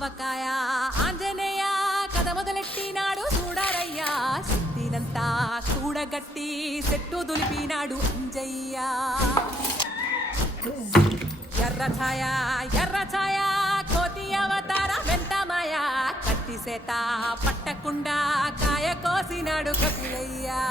ఆవకాయ ఆంజనేయ కథ మొదలెట్టినాడు చూడారయ్యా శక్తినంతా చూడగట్టి చెట్టు దులిపినాడు అంజయ్య ఎర్ర ఛాయ కోతి అవతార వెంటమాయ కట్టి సేత పట్టకుండా కాయ కోసినాడు కపిలయ్యా